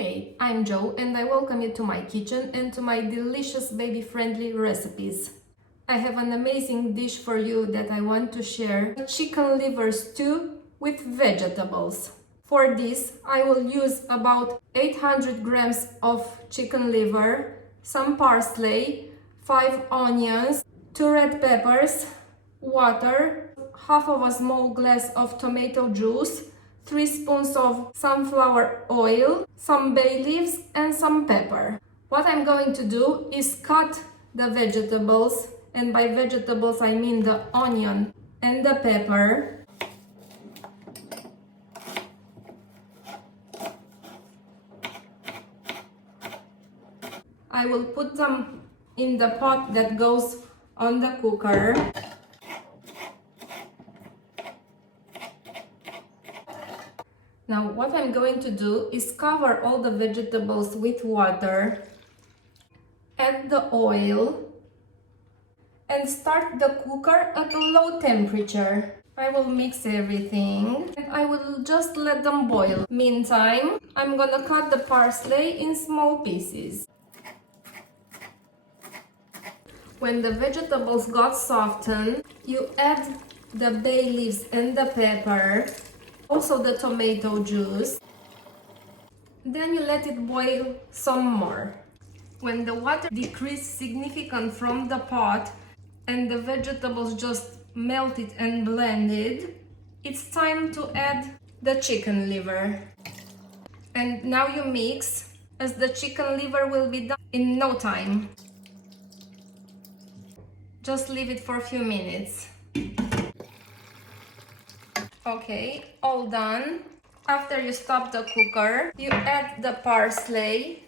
Hey, I'm Joe and I welcome you to my kitchen and to my delicious baby-friendly recipes. I have an amazing dish for you that I want to share, a chicken liver stew with vegetables. For this, I will use about 800 grams of chicken liver, some parsley, 5 onions, 2 red peppers, water, half of a small glass of tomato juice, 3 spoons of sunflower oil, some bay leaves and some pepper. What I'm going to do is cut the vegetables, and by vegetables I mean the onion and the pepper. I will put them in the pot that goes on the cooker. Now what I'm going to do is cover all the vegetables with water, add the oil, and start the cooker at a low temperature. I will mix everything and I will just let them boil. Meantime, I'm gonna cut the parsley in small pieces. When the vegetables got softened, you add the bay leaves and the pepper, also the tomato juice. Then you let it boil some more. When the water decreases significantly from the pot and the vegetables just melted and blended, it's time to add the chicken liver. And now you mix, as the chicken liver will be done in no time. Just leave it for a few minutes. Okay, all done. After you stop the cooker, you add the parsley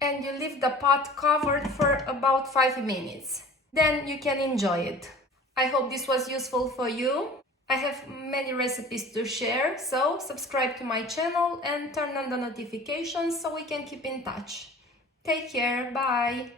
and you leave the pot covered for about 5 minutes. Then you can enjoy it. I hope this was useful for you. I have many recipes to share, so subscribe to my channel and turn on the notifications so we can keep in touch. Take care, bye!